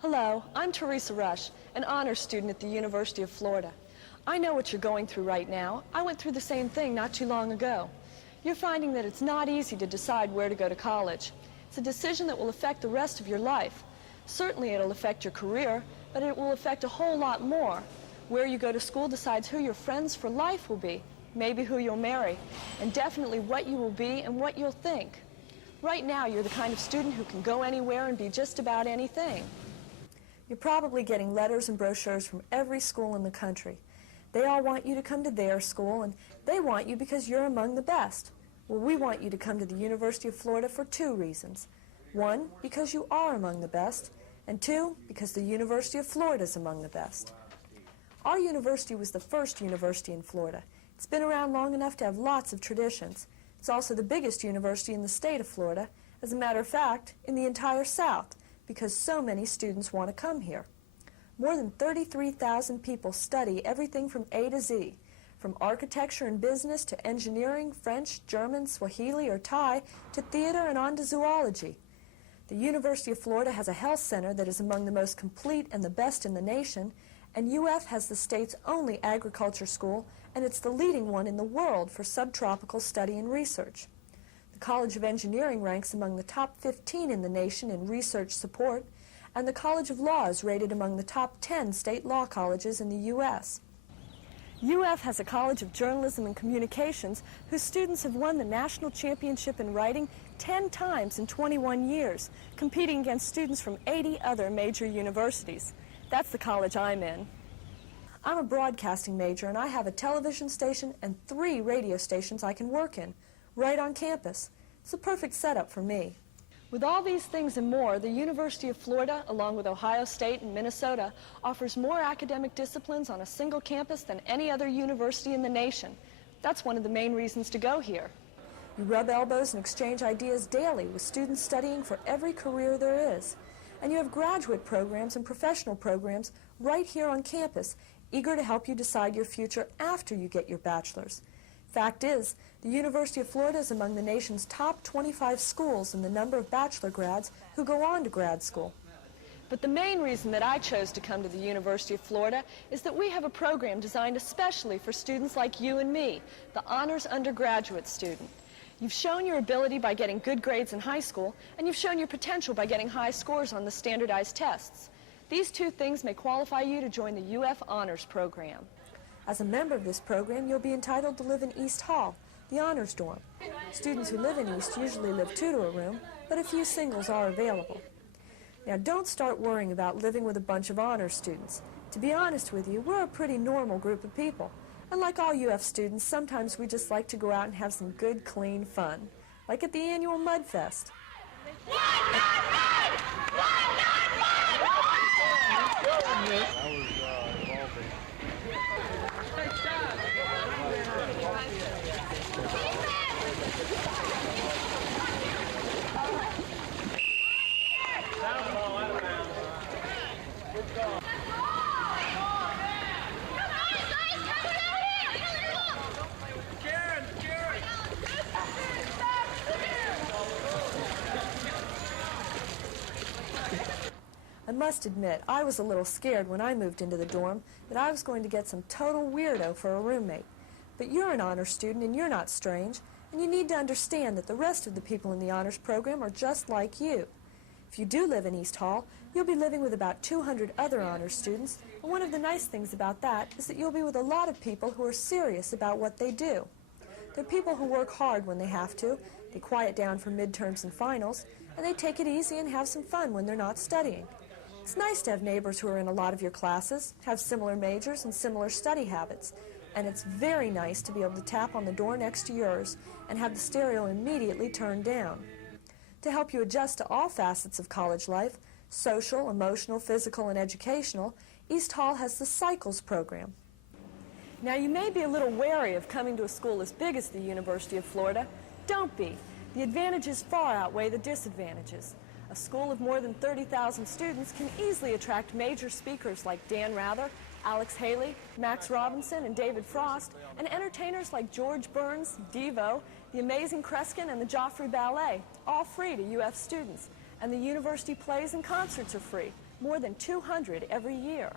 Hello, I'm Teresa Rush, an honors student at the University of Florida. I know what you're going through right now. I went through the same thing not too long ago. You're finding that it's not easy to decide where to go to college. It's a decision that will affect the rest of your life. Certainly it'll affect your career, but it will affect a whole lot more. Where you go to school decides who your friends for life will be, maybe who you'll marry, and definitely what you will be and what you'll think. Right now, you're the kind of student who can go anywhere and be just about anything. You're probably getting letters and brochures from every school in the country. They all want you to come to their school, and they want you because you're among the best. Well, we want you to come to the University of Florida for two reasons. One, because you are among the best, and two, because the University of Florida is among the best. Our university was the first university in Florida. It's been around long enough to have lots of traditions. It's also the biggest university in the state of Florida, as a matter of fact, in the entire South, because so many students want to come here. More than 33,000 people study everything from A to Z, from architecture and business to engineering, French, German, Swahili, or Thai, to theater and on to zoology. The University of Florida has a health center that is among the most complete and the best in the nation, and UF has the state's only agriculture school, and it's the leading one in the world for subtropical study and research. The College of Engineering ranks among the top 15 in the nation in research support, and the College of Law is rated among the top 10 state law colleges in the U.S. UF has a College of Journalism and Communications whose students have won the national championship in writing 10 times in 21 years, competing against students from 80 other major universities. That's the college I'm in. I'm a broadcasting major, and I have a television station and 3 radio stations I can work in, right on campus. It's a perfect setup for me. With all these things and more, the University of Florida, along with Ohio State and Minnesota, offers more academic disciplines on a single campus than any other university in the nation. That's one of the main reasons to go here. You rub elbows and exchange ideas daily with students studying for every career there is. And you have graduate programs and professional programs right here on campus, eager to help you decide your future after you get your bachelor's. Fact is, the University of Florida is among the nation's top 25 schools in the number of bachelor grads who go on to grad school. But the main reason that I chose to come to the University of Florida is that we have a program designed especially for students like you and me, the honors undergraduate student. You've shown your ability by getting good grades in high school, and you've shown your potential by getting high scores on the standardized tests. These two things may qualify you to join the UF Honors Program. As a member of this program, you'll be entitled to live in East Hall, the honors dorm. Students who live in East usually live 2 to a room, but a few singles are available. Now, don't start worrying about living with a bunch of honors students. To be honest with you, we're a pretty normal group of people. And like all UF students, sometimes we just like to go out and have some good, clean fun, like at the annual Mud Fest. I must admit, I was a little scared when I moved into the dorm that I was going to get some total weirdo for a roommate. But you're an honors student and you're not strange, and you need to understand that the rest of the people in the honors program are just like you. If you do live in East Hall, you'll be living with about 200 other honors students, and one of the nice things about that is that you'll be with a lot of people who are serious about what they do. They're people who work hard when they have to, they quiet down for midterms and finals, and they take it easy and have some fun when they're not studying. It's nice to have neighbors who are in a lot of your classes, have similar majors and similar study habits, and it's very nice to be able to tap on the door next to yours and have the stereo immediately turned down. To help you adjust to all facets of college life, social, emotional, physical, and educational, East Hall has the Cycles program. Now, you may be a little wary of coming to a school as big as the University of Florida. Don't be. The advantages far outweigh the disadvantages. A school of more than 30,000 students can easily attract major speakers like Dan Rather, Alex Haley, Max Robinson, and David Frost, and entertainers like George Burns, Devo, the Amazing Kreskin, and the Joffrey Ballet, all free to UF students. And the university plays and concerts are free, more than 200 every year.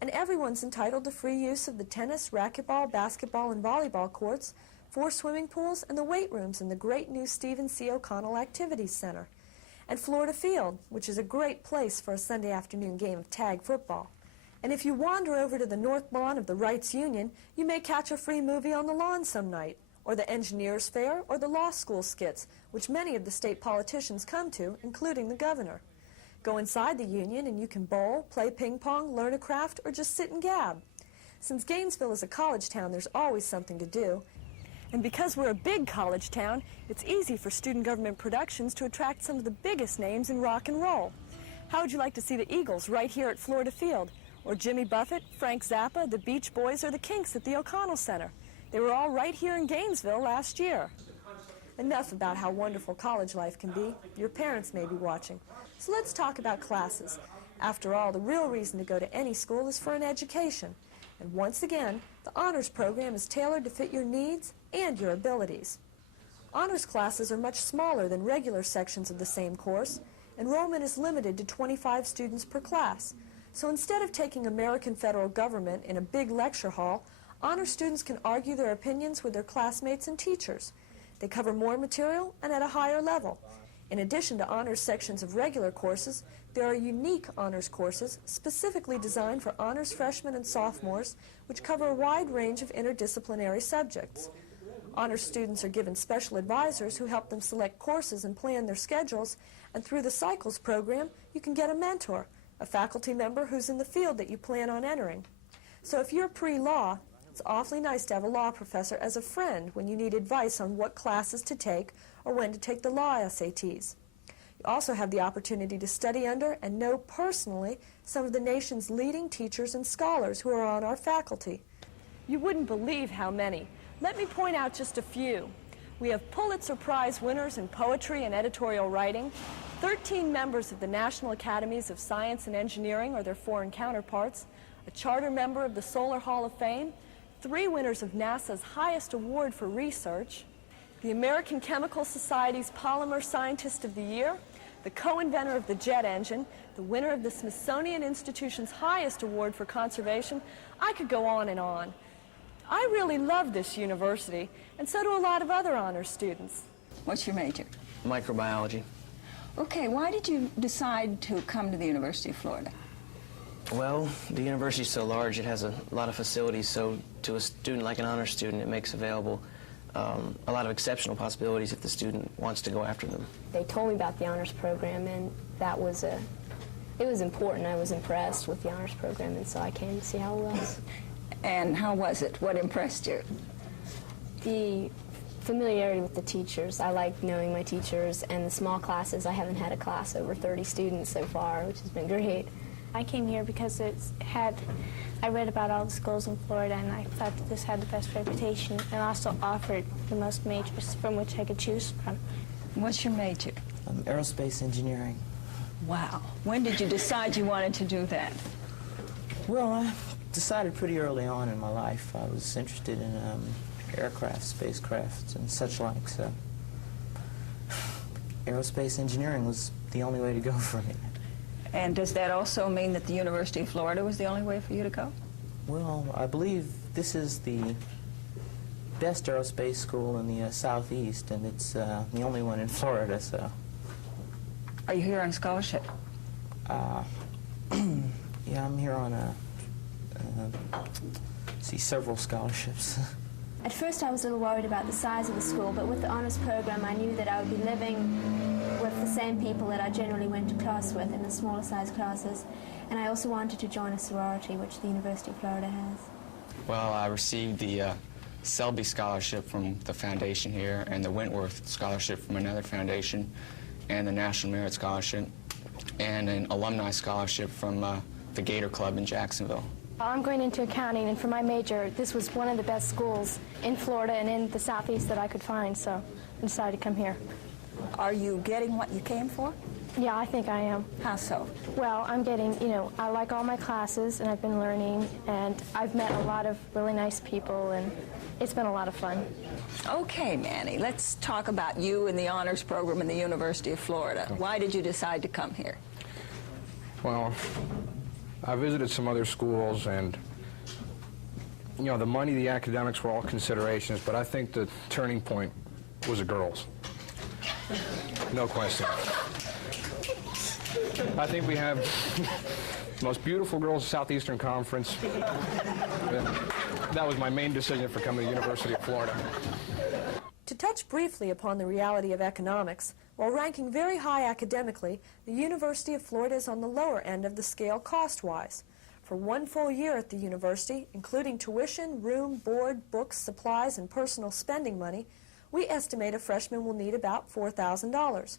And everyone's entitled to free use of the tennis, racquetball, basketball, and volleyball courts, 4 swimming pools, and the weight rooms in the great new Stephen C. O'Connell Activities Center. And Florida Field, which is a great place for a Sunday afternoon game of tag football. And if you wander over to the north lawn of the Wrights Union, you may catch a free movie on the lawn some night, or the Engineers Fair, or the law school skits, which many of the state politicians come to, including the governor. Go inside the Union and you can bowl, play ping pong, learn a craft, or just sit and gab. Since Gainesville is a college town, there's always something to do. And because we're a big college town, it's easy for student government productions to attract some of the biggest names in rock and roll. How would you like to see the Eagles right here at Florida Field? Or Jimmy Buffett, Frank Zappa, the Beach Boys, or the Kinks at the O'Connell Center? They were all right here in Gainesville last year. Enough about how wonderful college life can be. Your parents may be watching. So let's talk about classes. After all, the real reason to go to any school is for an education. And once again, the honors program is tailored to fit your needs and your abilities. Honors classes are much smaller than regular sections of the same course. Enrollment is limited to 25 students per class. So instead of taking American federal government in a big lecture hall, honors students can argue their opinions with their classmates and teachers. They cover more material and at a higher level. In addition to honors sections of regular courses, there are unique honors courses specifically designed for honors freshmen and sophomores, which cover a wide range of interdisciplinary subjects. Honors students are given special advisors who help them select courses and plan their schedules, and through the Cycles program, you can get a mentor, a faculty member who's in the field that you plan on entering. So if you're pre-law, it's awfully nice to have a law professor as a friend when you need advice on what classes to take or when to take the law SATs. You also have the opportunity to study under and know personally some of the nation's leading teachers and scholars who are on our faculty. You wouldn't believe how many. Let me point out just a few. We have Pulitzer Prize winners in poetry and editorial writing, 13 members of the National Academies of Science and Engineering or their foreign counterparts, a charter member of the Solar Hall of Fame, 3 winners of NASA's highest award for research, the American Chemical Society's Polymer Scientist of the Year, the co-inventor of the jet engine, the winner of the Smithsonian Institution's highest award for conservation. I could go on and on. I really love this university, and so do a lot of other honors students. What's your major? Microbiology. Okay, why did you decide to come to the University of Florida? Well, the university is so large, it has a lot of facilities, so to a student like an honors student, it makes available a lot of exceptional possibilities if the student wants to go after them. They told me about the honors program, and it was important. I was impressed with the honors program, and so I came to see how it was. And how was it? What impressed you? The familiarity with the teachers. I like knowing my teachers, and the small classes. I haven't had a class over 30 students so far, which has been great. I came here because I read about all the schools in Florida, and I thought that this had the best reputation, and also offered the most majors from which I could choose from. What's your major? Aerospace engineering. Wow. When did you decide you wanted to do that? Well, I decided pretty early on in my life. I was interested in aircraft, spacecraft, and such like, so aerospace engineering was the only way to go for me. And does that also mean that the University of Florida was the only way for you to go? Well, I believe this is the best aerospace school in the Southeast, and it's the only one in Florida, so. Are you here on scholarship? Yeah, I'm here on several scholarships. At first I was a little worried about the size of the school, but with the honors program I knew that I would be living with the same people that I generally went to class with in the smaller size classes, and I also wanted to join a sorority, which the University of Florida has. Well, I received the Selby Scholarship from the foundation here, and the Wentworth Scholarship from another foundation, and the National Merit Scholarship, and an Alumni Scholarship from the Gator Club in Jacksonville. I'm going into accounting, and for my major, this was one of the best schools in Florida and in the Southeast that I could find, so I decided to come here. Are you getting what you came for? Yeah, I think I am. How so? Well, I'm getting, I like all my classes, and I've been learning, and I've met a lot of really nice people, and it's been a lot of fun. Okay, Manny, let's talk about you and the honors program in the University of Florida. Why did you decide to come here? Well, I visited some other schools, and the money, the academics were all considerations, but I think the turning point was the girls. No question. I think we have the most beautiful girls in the Southeastern Conference. That was my main decision for coming to the University of Florida. To touch briefly upon the reality of economics, while ranking very high academically, the University of Florida is on the lower end of the scale cost-wise. For one full year at the university, including tuition, room, board, books, supplies, and personal spending money, we estimate a freshman will need about $4,000.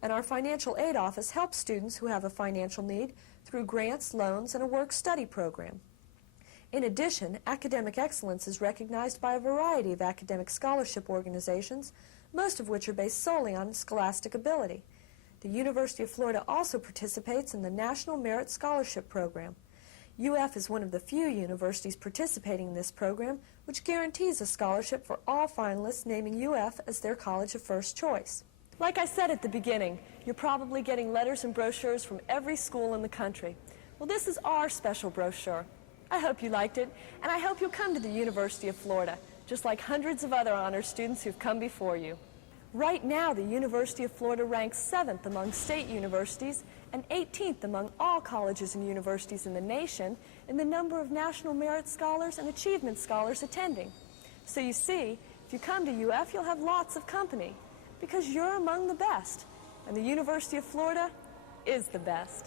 And our financial aid office helps students who have a financial need through grants, loans, and a work-study program. In addition, academic excellence is recognized by a variety of academic scholarship organizations, most of which are based solely on scholastic ability. The University of Florida also participates in the National Merit Scholarship Program. UF is one of the few universities participating in this program, which guarantees a scholarship for all finalists naming UF as their college of first choice. Like I said at the beginning, you're probably getting letters and brochures from every school in the country. Well, this is our special brochure. I hope you liked it, and I hope you'll come to the University of Florida, just like hundreds of other honors students who've come before you. Right now, the University of Florida ranks 7th among state universities and 18th among all colleges and universities in the nation in the number of National Merit Scholars and Achievement Scholars attending. So you see, if you come to UF, you'll have lots of company, because you're among the best, and the University of Florida is the best.